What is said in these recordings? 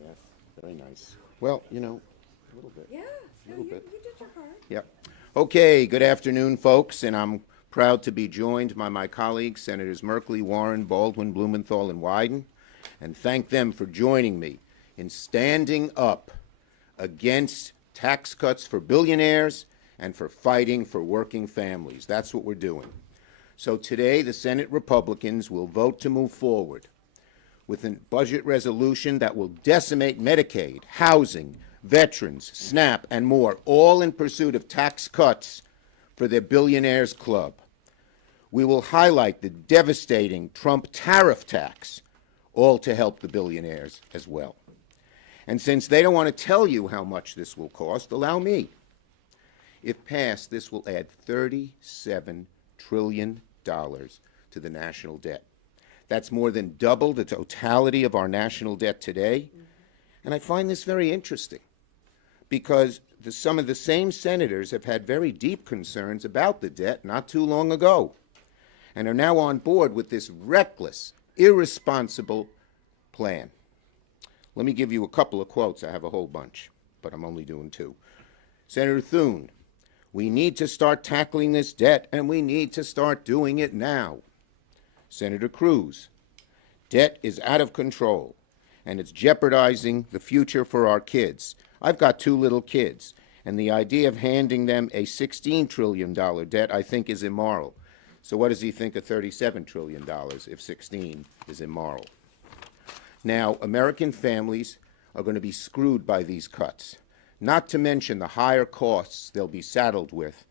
Yes, very nice. Well, a little bit. Yeah, A little bit. you did your part. Yep. Okay, good afternoon, folks, and I'm proud to be joined by my colleagues, Senators Merkley, Warren, Baldwin, Blumenthal, and Wyden, and thank them for joining me in standing up against tax cuts for billionaires and for fighting for working families. That's what we're doing. So today, the Senate Republicans will vote to move forward with a budget resolution that will decimate Medicaid, housing, veterans, SNAP, and more, all in pursuit of tax cuts for their billionaires club. We will highlight the devastating Trump tariff tax, all to help the billionaires as well. And since they don't want to tell you how much this will cost, allow me. If passed, this will add $37 trillion to the national debt. That's more than double the totality of our national debt today. And I find this very interesting because some of the same senators have had very deep concerns about the debt not too long ago and are now on board with this reckless, irresponsible plan. Let me give you a couple of quotes. I have a whole bunch, but I'm only doing two. Senator Thune, we need to start tackling this debt, and we need to start doing it now. Senator Cruz, debt is out of control, and it's jeopardizing the future for our kids. I've got two little kids, and the idea of handing them a $16 trillion debt I think is immoral. So what does he think of $37 trillion if 16 is immoral? Now, American families are going to be screwed by these cuts, not to mention the higher costs they'll be saddled with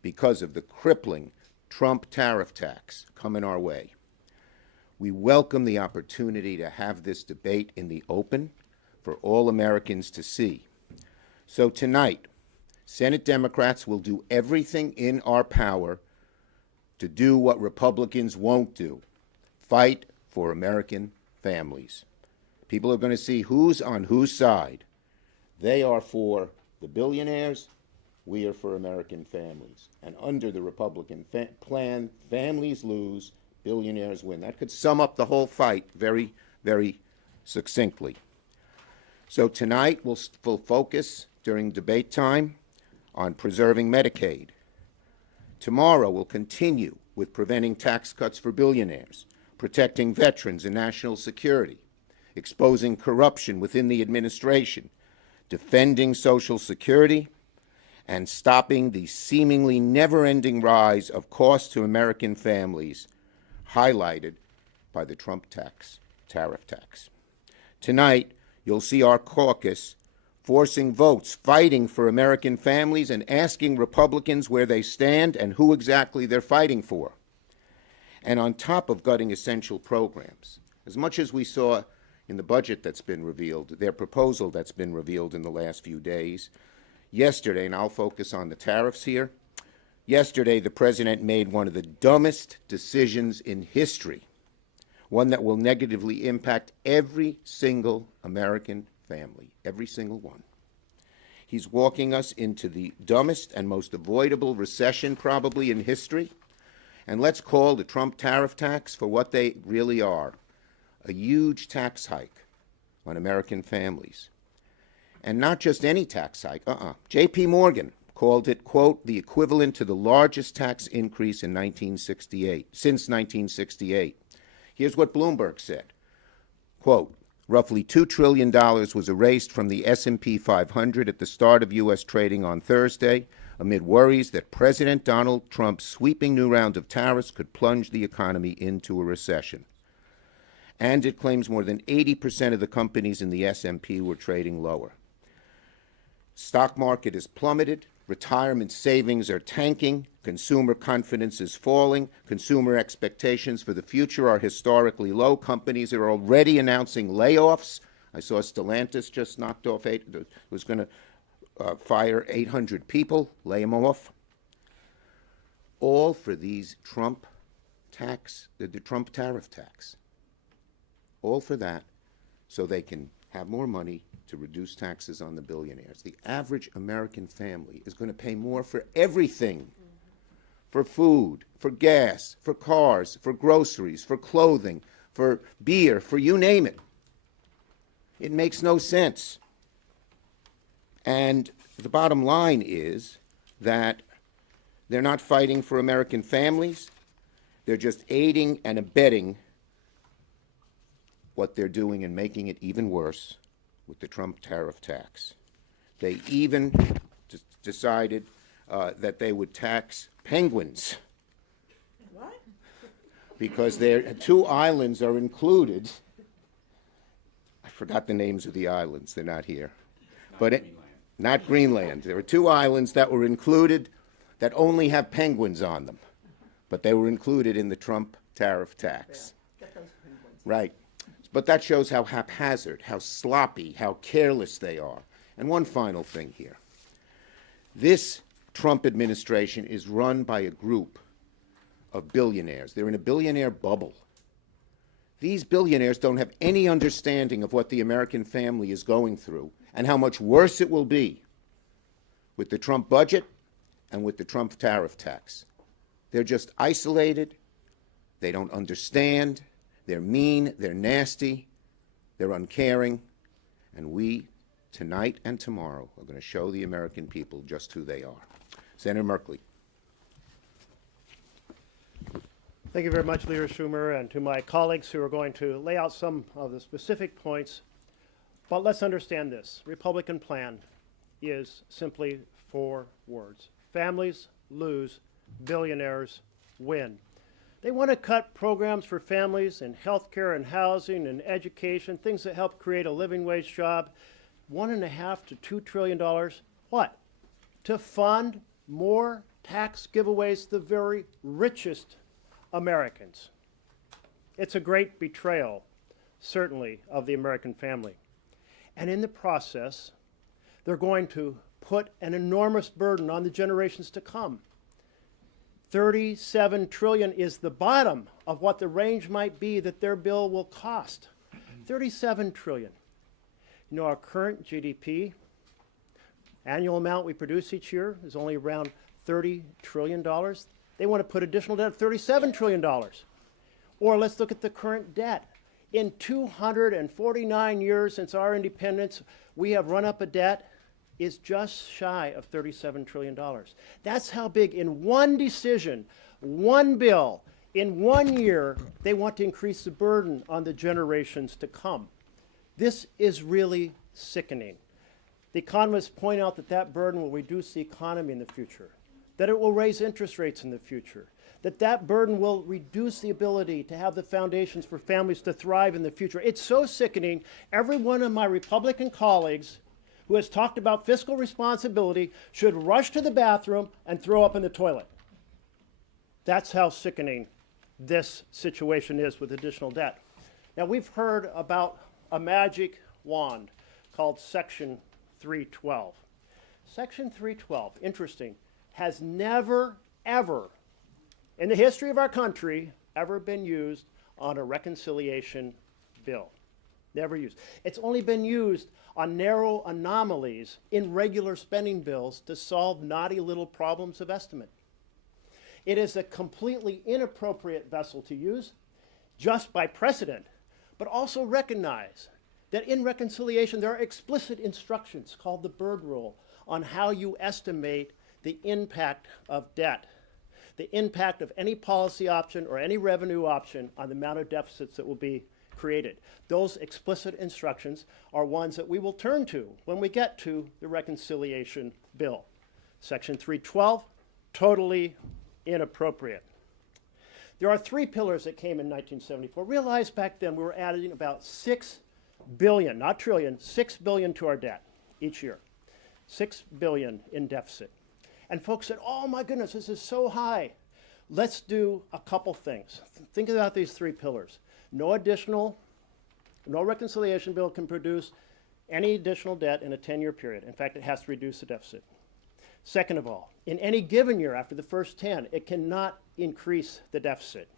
because of the crippling Trump tariff tax coming our way. We welcome the opportunity to have this debate in the open for all Americans to see. So tonight, Senate Democrats will do everything in our power to do what Republicans won't do, fight for American families. People are going to see who's on whose side. They are for the billionaires. We are for American families. And under the Republican plan, families lose, billionaires win. That could sum up the whole fight very, very succinctly. So tonight we'll focus during debate time on preserving Medicaid. Tomorrow we'll continue with preventing tax cuts for billionaires, protecting veterans and national security, exposing corruption within the administration, defending Social Security, and stopping the seemingly never-ending rise of costs to American families highlighted by the Trump tariff tax. Tonight, you'll see our caucus forcing votes, fighting for American families, and asking Republicans where they stand and who exactly they're fighting for. And on top of gutting essential programs, as much as we saw in the budget that's been revealed, their proposal that's been revealed in the last few days, yesterday, and I'll focus on the tariffs here, yesterday the president made one of the dumbest decisions in history, one that will negatively impact every single American family, every single one. He's walking us into the dumbest and most avoidable recession probably in history, and let's call the Trump tariff tax for what they really are, a huge tax hike on American families. And not just any tax hike, J.P. Morgan called it, quote, the equivalent to the largest tax increase in since 1968. Here's what Bloomberg said, quote, roughly $2 trillion was erased from the S&P 500 at the start of U.S. trading on Thursday, amid worries that President Donald Trump's sweeping new round of tariffs could plunge the economy into a recession. And it claims more than 80% of the companies in the S&P were trading lower. Stock market has plummeted, retirement savings are tanking, consumer confidence is falling, consumer expectations for the future are historically low. Companies are already announcing layoffs. I saw Stellantis just knocked off was going to fire 800 people, lay them off. All for these the Trump tariff tax. All for that, so they can have more money to reduce taxes on the billionaires. The average American family is going to pay more for everything, for food, for gas, for cars, for groceries, for clothing, for beer, for you name it. It makes no sense. And the bottom line is that they're not fighting for American families. They're just aiding and abetting what they're doing and making it even worse with the Trump tariff tax. They even decided that they would tax penguins. What? Because their two islands are included. I forgot the names of the islands. They're not here. Not Greenland. There are two islands that were included that only have penguins on them, but they were included in the Trump tariff tax. Get those penguins. Right. But that shows how haphazard, how sloppy, how careless they are. And one final thing here. This Trump administration is run by a group of billionaires. They're in a billionaire bubble. These billionaires don't have any understanding of what the American family is going through and how much worse it will be with the Trump budget and with the Trump tariff tax. They're just isolated. They don't understand. They're mean. They're nasty. They're uncaring. And we, tonight and tomorrow, are going to show the American people just who they are. Senator Merkley. Thank you very much, Leader Schumer, and to my colleagues who are going to lay out some of the specific points. But let's understand this. Republican plan is simply 4 words. Families lose, billionaires win. They want to cut programs for families in health care and housing and education, things that help create a living wage job. $1.5 to $2 trillion. What? To fund more tax giveaways to the very richest Americans. It's a great betrayal, certainly, of the American family. And in the process, they're going to put an enormous burden on the generations to come. $37 trillion is the bottom of what the range might be that their bill will cost. $37 trillion. You know, our current GDP, annual amount we produce each year, is only around $30 trillion. They want to put additional debt of $37 trillion. Or let's look at the current debt. In 249 years since our independence, we have run up a debt is just shy of $37 trillion. That's how big, in one decision, one bill, in 1 year, they want to increase the burden on the generations to come. This is really sickening. The economists point out that that burden will reduce the economy in the future, that it will raise interest rates in the future, that that burden will reduce the ability to have the foundations for families to thrive in the future. It's so sickening. Every one of my Republican colleagues who has talked about fiscal responsibility should rush to the bathroom and throw up in the toilet. That's how sickening this situation is with additional debt. Now, we've heard about a magic wand called Section 312. Section 312, interesting, has never, ever, in the history of our country, ever been used on a reconciliation bill. Never used. It's only been used on narrow anomalies in regular spending bills to solve naughty little problems of estimate. It is a completely inappropriate vessel to use just by precedent, but also recognize that in reconciliation there are explicit instructions called the Byrd Rule on how you estimate the impact of debt, the impact of any policy option or any revenue option on the amount of deficits that will be created. Those explicit instructions are ones that we will turn to when we get to the reconciliation bill. Section 312, totally inappropriate. There are 3 pillars that came in 1974. Realize back then we were adding about 6 billion, not trillion, 6 billion to our debt each year. 6 billion in deficit. And folks said, oh my goodness, this is so high. Let's do a couple things. Think about these 3 pillars. No reconciliation bill can produce any additional debt in a 10-year period. In fact, it has to reduce the deficit. Second of all, in any given year after the first 10, it cannot increase the deficit.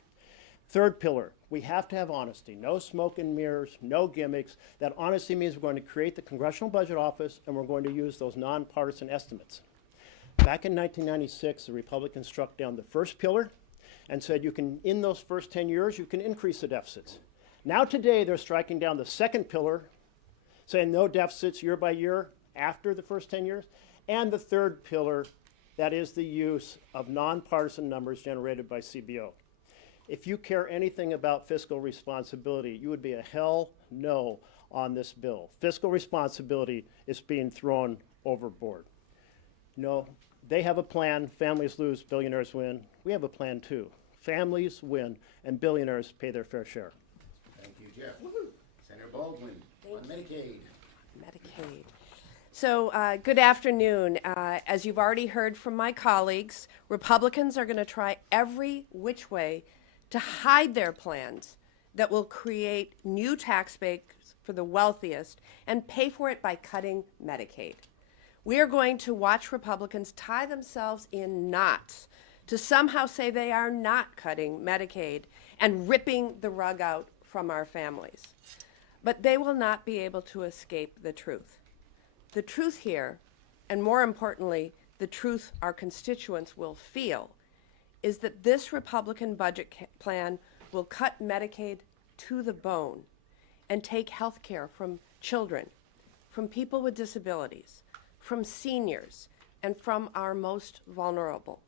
Third pillar, we have to have honesty. No smoke and mirrors, no gimmicks. That honesty means we're going to create the Congressional Budget Office and we're going to use those nonpartisan estimates. Back in 1996, the Republicans struck down the first pillar and said you can, in those first 10 years, you can increase the deficits. Now today, they're striking down the second pillar saying no deficits year by year after the first 10 years. And the third pillar, that is the use of nonpartisan numbers generated by CBO. If you care anything about fiscal responsibility, you would be a hell no on this bill. Fiscal responsibility is being thrown overboard. No, they have a plan. Families lose, billionaires win. We have a plan too. Families win, and billionaires pay their fair share. Thank you, Jeff. Senator Baldwin on Medicaid. Medicaid. So, good afternoon. As you've already heard from my colleagues, Republicans are going to try every which way to hide their plans that will create new tax base for the wealthiest and pay for it by cutting Medicaid. We are going to watch Republicans tie themselves in knots to somehow say they are not cutting Medicaid and ripping the rug out from our families. But they will not be able to escape the truth. The truth here, and more importantly, the truth our constituents will feel, is that this Republican budget plan will cut Medicaid to the bone and take health care from children, from people with disabilities, from seniors, and from our most vulnerable.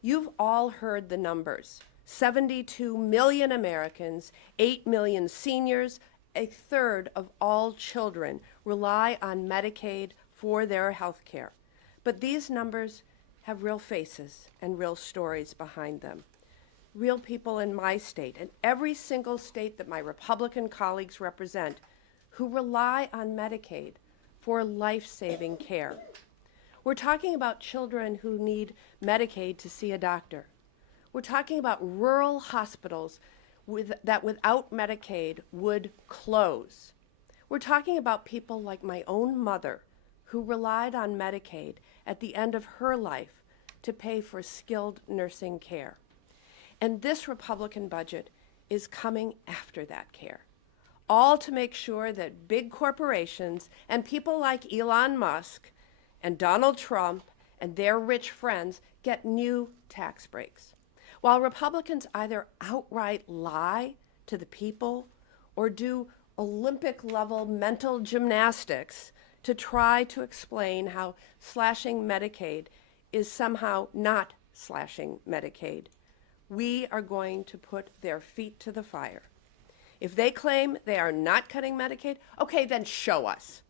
You've all heard the numbers. 72 million Americans, 8 million seniors, a third of all children rely on Medicaid for their health care. But these numbers have real faces and real stories behind them. Real people in my state and every single state that my Republican colleagues represent who rely on Medicaid for life-saving care. We're talking about children who need Medicaid to see a doctor. We're talking about rural hospitals that without Medicaid would close. We're talking about people like my own mother who relied on Medicaid at the end of her life to pay for skilled nursing care. And this Republican budget is coming after that care, all to make sure that big corporations and people like Elon Musk and Donald Trump and their rich friends get new tax breaks, while Republicans either outright lie to the people or do Olympic-level mental gymnastics to try to explain how slashing Medicaid is somehow not slashing Medicaid. We are going to put their feet to the fire. If they claim they are not cutting Medicaid, okay, then show us.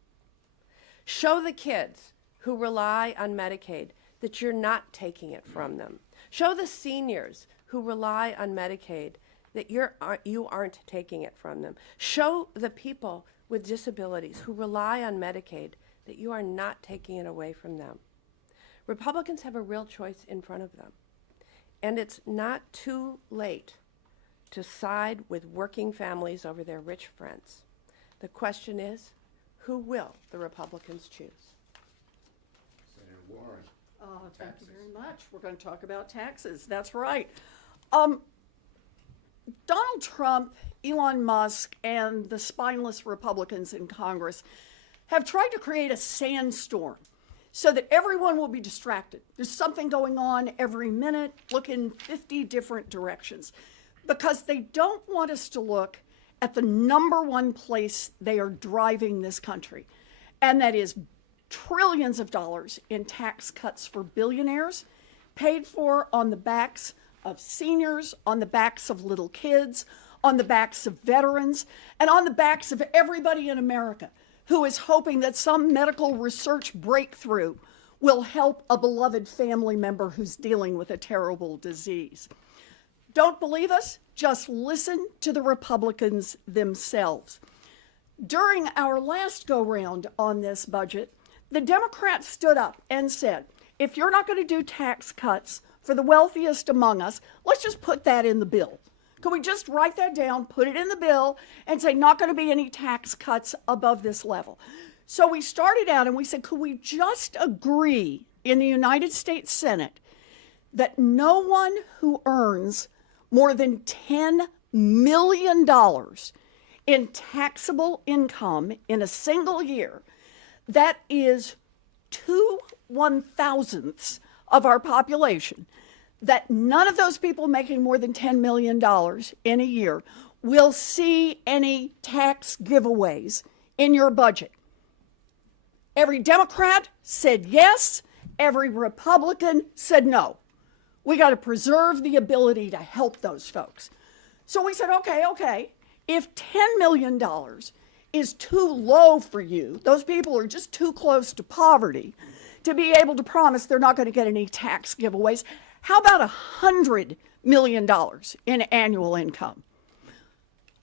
Show the kids who rely on Medicaid that you're not taking it from them. Show the seniors who rely on Medicaid that you aren't taking it from them. Show the people with disabilities who rely on Medicaid that you are not taking it away from them. Republicans have a real choice in front of them. And it's not too late to side with working families over their rich friends. The question is, who will the Republicans choose? Senator Warren. Thank you very much. We're going to talk about taxes. That's right. Donald Trump, Elon Musk, and the spineless Republicans in Congress have tried to create a sandstorm so that everyone will be distracted. There's something going on every minute, look in 50 different directions, because they don't want us to look at the number one place they are driving this country, and that is trillions of dollars in tax cuts for billionaires, paid for on the backs of seniors, on the backs of little kids, on the backs of veterans, and on the backs of everybody in America who is hoping that some medical research breakthrough will help a beloved family member who's dealing with a terrible disease. Don't believe us? Just listen to the Republicans themselves. During our last go-round on this budget, the Democrats stood up and said, if you're not going to do tax cuts for the wealthiest among us, let's just put that in the bill. Can we just write that down, put it in the bill, and say not going to be any tax cuts above this level? So we started out and we said, could we just agree in the United States Senate that no one who earns more than $10 million in taxable income in a single year, that is 2/1000ths of our population, that none of those people making more than $10 million in a year will see any tax giveaways in your budget. Every Democrat said yes. Every Republican said no. We got to preserve the ability to help those folks. So we said, okay, if $10 million is too low for you, those people are just too close to poverty to be able to promise they're not going to get any tax giveaways, how about $100 million in annual income?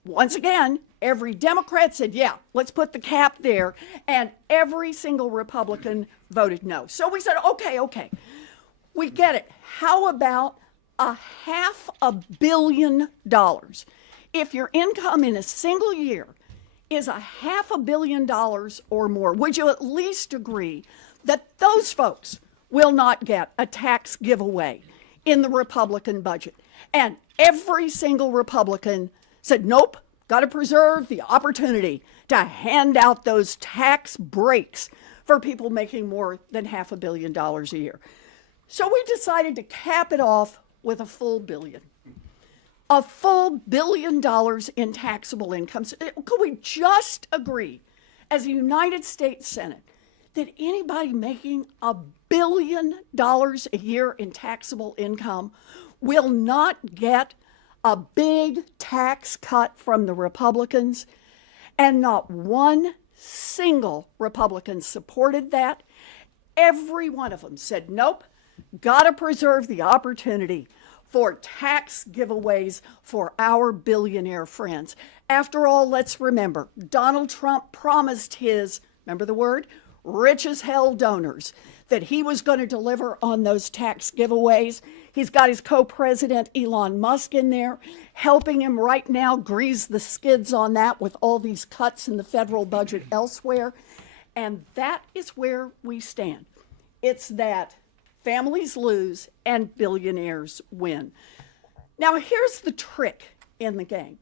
Once again, every Democrat said, yeah, let's put the cap there, and every single Republican voted no. So we said, okay, we get it. How about $500 million? If your income in a single year is $500 million or more, would you at least agree that those folks will not get a tax giveaway in the Republican budget? And every single Republican said, nope, got to preserve the opportunity to hand out those tax breaks for people making more than $500 million a year. So we decided to cap it off with a full billion. A full $1 billion in taxable incomes. Could we just agree as a United States Senate that anybody making $1 billion a year in taxable income will not get a big tax cut from the Republicans? And not one single Republican supported that. Every one of them said, nope, got to preserve the opportunity for tax giveaways for our billionaire friends. After all, let's remember, Donald Trump promised his, remember the word, rich as hell donors, that he was going to deliver on those tax giveaways. He's got his co-president Elon Musk in there, helping him right now grease the skids on that with all these cuts in the federal budget elsewhere. And that is where we stand. It's that families lose and billionaires win. Now, here's the trick in the game.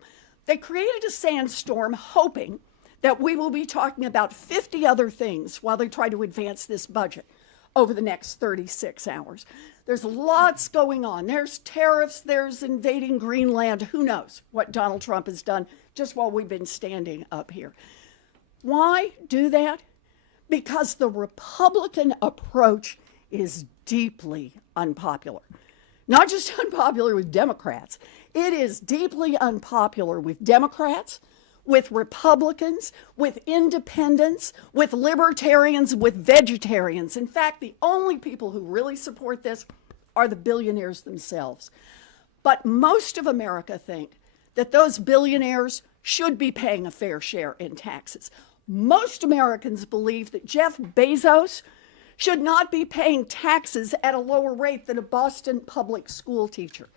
They created a sandstorm hoping that we will be talking about 50 other things while they try to advance this budget over the next 36 hours. There's lots going on. There's tariffs, there's invading Greenland. Who knows what Donald Trump has done just while we've been standing up here. Why do that? Because the Republican approach is deeply unpopular. Not just unpopular with Democrats. It is deeply unpopular with Democrats, with Republicans, with independents, with libertarians, with vegetarians. In fact, the only people who really support this are the billionaires themselves. But most of America think that those billionaires should be paying a fair share in taxes. Most Americans believe that Jeff Bezos should not be paying taxes at a lower rate than a Boston public school teacher.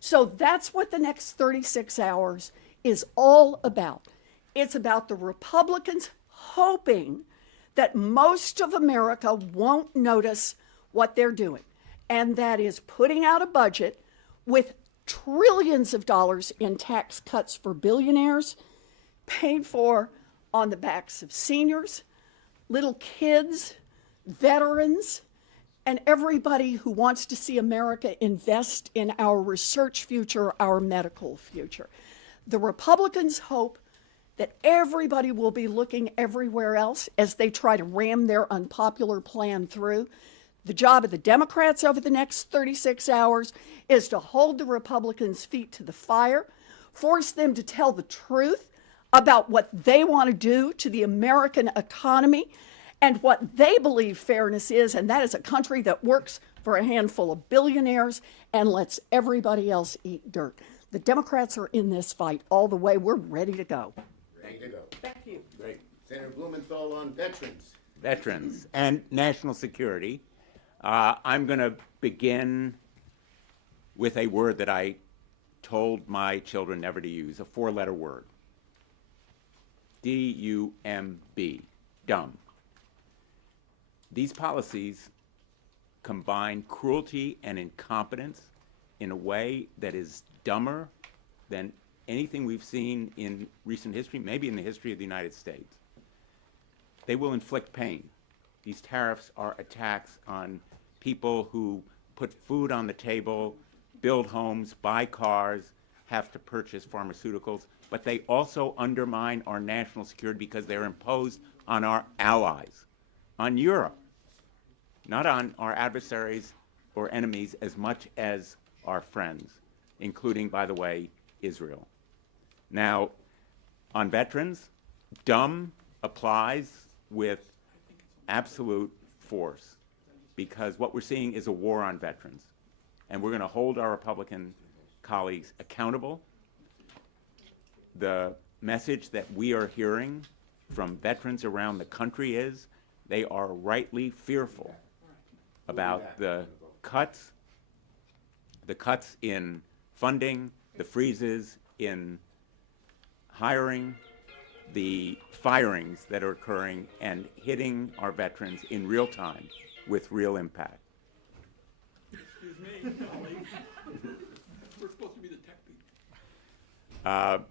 So that's what the next 36 hours is all about. It's about the Republicans hoping that most of America won't notice what they're doing, and that is putting out a budget with trillions of dollars in tax cuts for billionaires, paid for on the backs of seniors, little kids, veterans, and everybody who wants to see America invest in our research future, our medical future. The Republicans hope that everybody will be looking everywhere else as they try to ram their unpopular plan through. The job of the Democrats over the next 36 hours is to hold the Republicans' feet to the fire, force them to tell the truth about what they want to do to the American economy and what they believe fairness is, and that is a country that works for a handful of billionaires and lets everybody else eat dirt. The Democrats are in this fight all the way. We're ready to go. Ready to go. Thank you. Great. Senator Blumenthal on veterans. Veterans and national security. I'm going to begin with a word that I told my children never to use, a four-letter word. D-U-M-B, dumb. These policies combine cruelty and incompetence in a way that is dumber than anything we've seen in recent history, maybe in the history of the United States. They will inflict pain. These tariffs are attacks on people who put food on the table, build homes, buy cars, have to purchase pharmaceuticals, but they also undermine our national security because they're imposed on our allies, on Europe, not on our adversaries or enemies as much as our friends, including, by the way, Israel. Now, on veterans, dumb applies with absolute force because what we're seeing is a war on veterans. And we're going to hold our Republican colleagues accountable. The message that we are hearing from veterans around the country is they are rightly fearful about the cuts in funding, the freezes in hiring, the firings that are occurring and hitting our veterans in real time with real impact. Excuse me, colleague. We're supposed to be the tech people.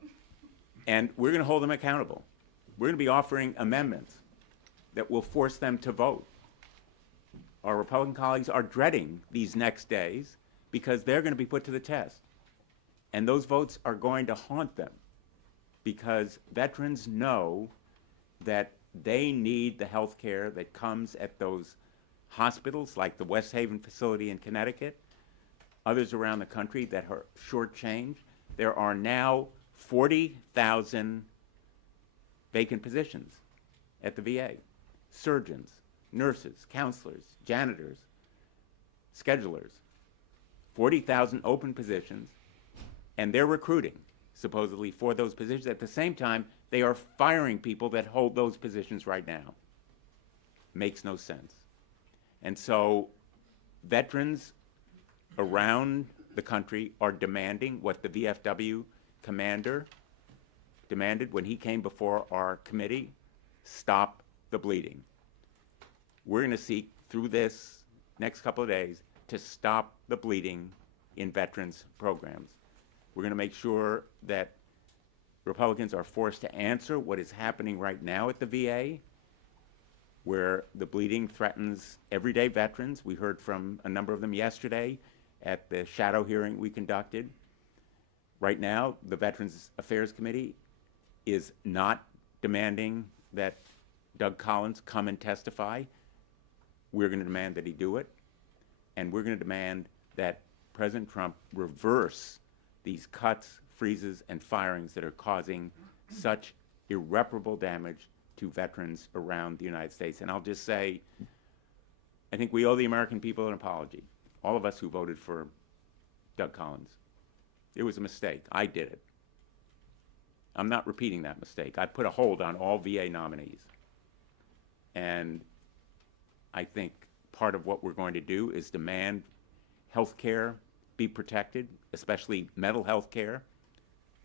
And we're going to hold them accountable. We're going to be offering amendments that will force them to vote. Our Republican colleagues are dreading these next days because they're going to be put to the test. And those votes are going to haunt them because veterans know that they need the health care that comes at those hospitals like the West Haven facility in Connecticut, others around the country that are shortchanged. There are now 40,000 vacant positions at the VA. Surgeons, nurses, counselors, janitors, schedulers. 40,000 open positions, and they're recruiting, supposedly, for those positions. At the same time, they are firing people that hold those positions right now. Makes no sense. And so veterans around the country are demanding what the VFW commander demanded when he came before our committee: stop the bleeding. We're going to seek through this next couple of days to stop the bleeding in veterans programs. We're going to make sure that Republicans are forced to answer what is happening right now at the VA, where the bleeding threatens everyday veterans. We heard from a number of them yesterday at the shadow hearing we conducted. Right now, the Veterans Affairs Committee is not demanding that Doug Collins come and testify. We're going to demand that he do it. And we're going to demand that President Trump reverse these cuts, freezes, and firings that are causing such irreparable damage to veterans around the United States. And I'll just say, I think we owe the American people an apology, all of us who voted for Doug Collins. It was a mistake. I did it. I'm not repeating that mistake. I put a hold on all VA nominees. And I think part of what we're going to do is demand health care be protected, especially mental health care.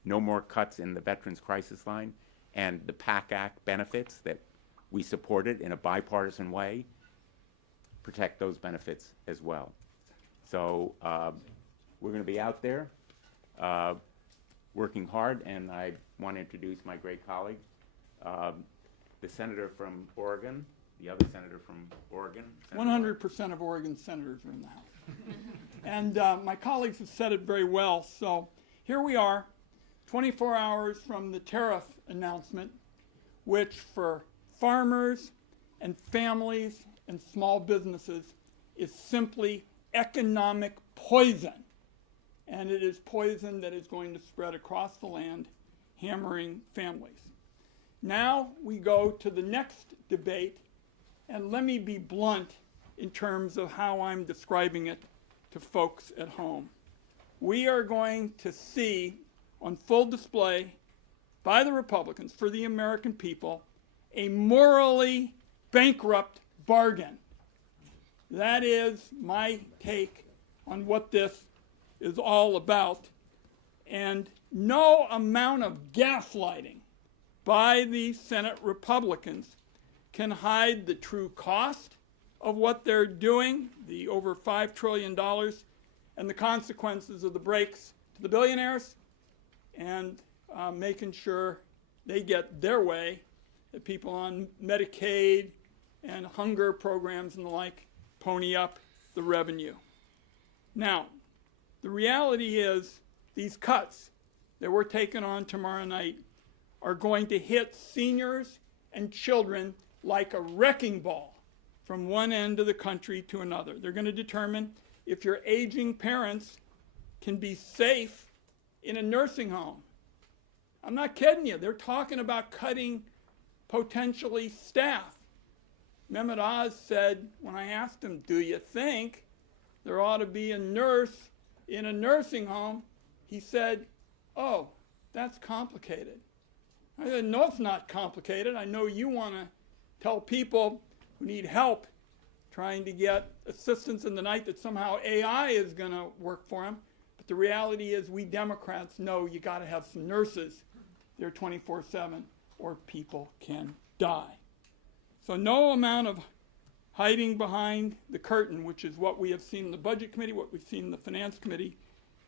No more cuts in the Veterans Crisis Line, and the PAC Act benefits that we supported in a bipartisan way, protect those benefits as well. So we're going to be out there working hard, and I want to introduce my great colleague, the senator from Oregon, the other senator from Oregon. 100% of Oregon senators are in the House. And my colleagues have said it very well. So here we are, 24 hours from the tariff announcement, which for farmers and families and small businesses is simply economic poison. And it is poison that is going to spread across the land, hammering families. Now we go to the next debate, and let me be blunt in terms of how I'm describing it to folks at home. We are going to see on full display by the Republicans for the American people a morally bankrupt bargain. That is my take on what this is all about. And no amount of gaslighting by the Senate Republicans can hide the true cost of what they're doing, the over $5 trillion, and the consequences of the breaks to the billionaires, and making sure they get their way, that people on Medicaid and hunger programs and the like pony up the revenue. Now, the reality is these cuts that we're taking on tomorrow night are going to hit seniors and children like a wrecking ball from one end of the country to another. They're going to determine if your aging parents can be safe in a nursing home. I'm not kidding you. They're talking about cutting potentially staff. Mehmet Oz said, when I asked him, do you think there ought to be a nurse in a nursing home? He said, oh, that's complicated. I said, no, it's not complicated. I know you want to tell people who need help trying to get assistance in the night that somehow AI is going to work for them. But the reality is we Democrats know you got to have some nurses there 24/7 or people can die. So no amount of hiding behind the curtain, which is what we have seen in the Budget Committee, what we've seen in the Finance Committee,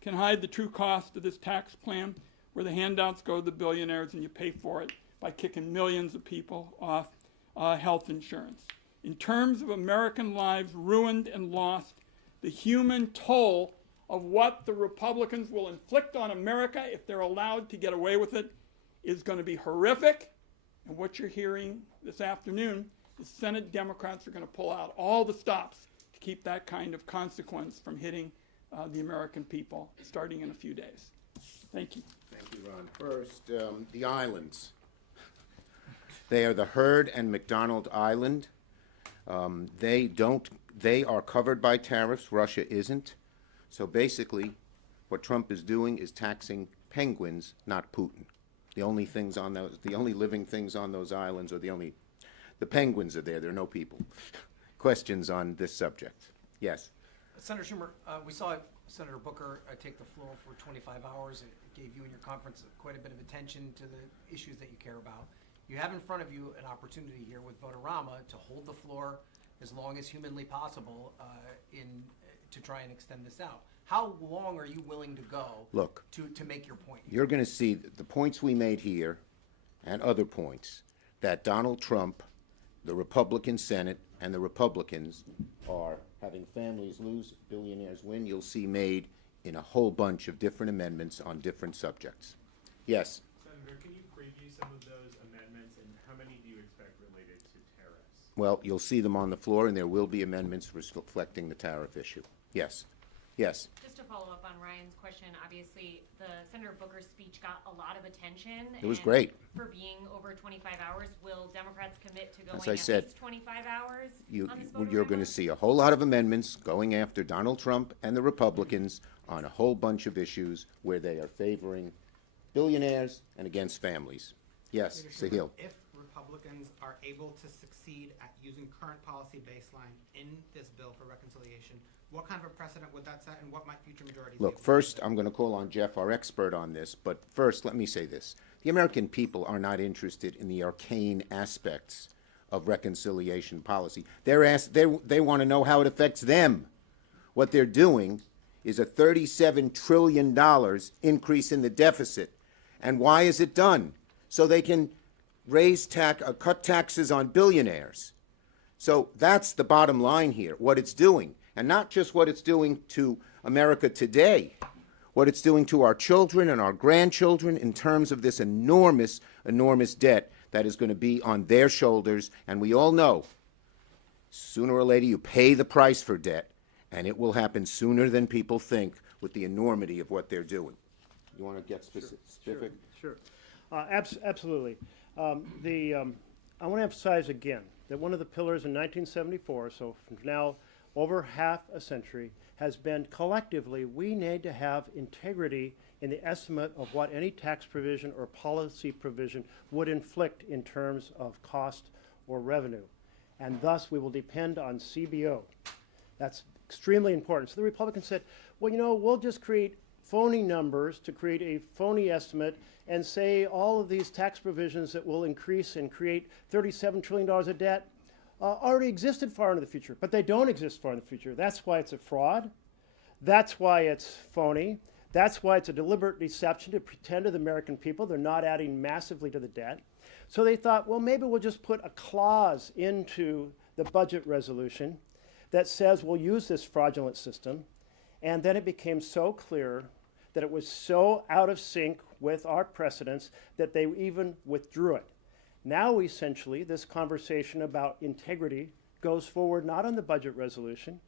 can hide the true cost of this tax plan where the handouts go to the billionaires and you pay for it by kicking millions of people off health insurance. In terms of American lives ruined and lost, the human toll of what the Republicans will inflict on America if they're allowed to get away with it is going to be horrific. And what you're hearing this afternoon is Senate Democrats are going to pull out all the stops to keep that kind of consequence from hitting the American people starting in a few days. Thank you. Thank you, Ron. First, the islands. They are the Heard and McDonald Island. They are covered by tariffs. Russia isn't. So basically, what Trump is doing is taxing penguins, not Putin. The only living things on those islands are the penguins are there. There are no people. Questions on this subject? Yes. Senator Schumer, we saw Senator Booker take the floor for 25 hours. It gave you and your conference quite a bit of attention to the issues that you care about. You have in front of you an opportunity here with Votorama to hold the floor as long as humanly possible to try and extend this out. How long are you willing to go to make your point? You're going to see the points we made here and other points that Donald Trump, the Republican Senate, and the Republicans are having families lose, billionaires win. You'll see made in a whole bunch of different amendments on different subjects. Yes? Senator, can you preview some of those amendments, and how many do you expect related to tariffs? Well, you'll see them on the floor, and there will be amendments reflecting the tariff issue. Yes. Yes. Just to follow up on Ryan's question, obviously the Senator Booker's speech got a lot of attention. It was and great. For being over 25 hours, will Democrats commit to going As I at said, least 25 hours on this You're going to see a whole lot of amendments going after Donald Trump and the Republicans on a whole bunch of issues where they are favoring billionaires and against families. Yes, Sahil. If Republicans are able to succeed at using current policy baseline in this bill for reconciliation, what kind of a precedent would that set, and what might future majorities Look, do? first, I'm going to call on Jeff, our expert on this, but first, let me say this. The American people are not interested in the arcane aspects of reconciliation policy. They want to know how it affects them. What they're doing is a $37 trillion increase in the deficit. And why is it done? So they can cut taxes on billionaires. So that's the bottom line here, what it's doing. And not just what it's doing to America today, what it's doing to our children and our grandchildren in terms of this enormous, enormous debt that is going to be on their shoulders. And we all know, sooner or later, you pay the price for debt, and it will happen sooner than people think with the enormity of what they're doing. You want to get specific? Sure. Absolutely. I want to emphasize again that one of the pillars in 1974, so from now over half a century, has been collectively we need to have integrity in the estimate of what any tax provision or policy provision would inflict in terms of cost or revenue. And thus we will depend on CBO. That's extremely important. So the Republicans said, well, we'll just create phony numbers to create a phony estimate and say all of these tax provisions that will increase and create $37 trillion of debt already existed far into the future, but they don't exist far in the future. That's why it's a fraud. That's why it's phony. That's why it's a deliberate deception to pretend to the American people they're not adding massively to the debt. So they thought, well, maybe we'll just put a clause into the budget resolution that says we'll use this fraudulent system. And then it became so clear that it was so out of sync with our precedents that they even withdrew it. Now, essentially, this conversation about integrity goes forward not on the budget resolution,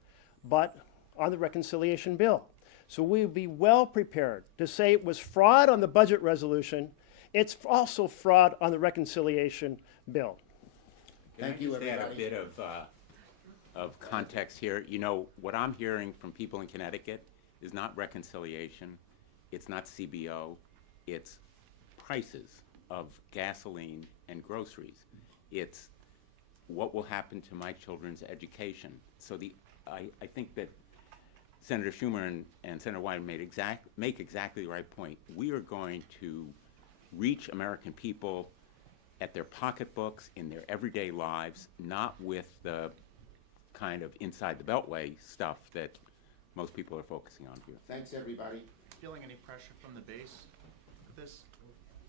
but on the reconciliation bill. So we'll be well prepared to say it was fraud on the budget resolution. It's also fraud on the reconciliation bill. Thank you, Can I just add a everybody. bit of context here? You know, what I'm hearing from people in Connecticut is not reconciliation, it's not CBO, it's prices of gasoline and groceries. It's what will happen to my children's education. So I think that Senator Schumer and Senator Wyden make exactly the right point. We are going to reach American people at their pocketbooks, in their everyday lives, not with the kind of inside the beltway stuff that most people are focusing on here. Thanks, everybody. Feeling any pressure from the base with this?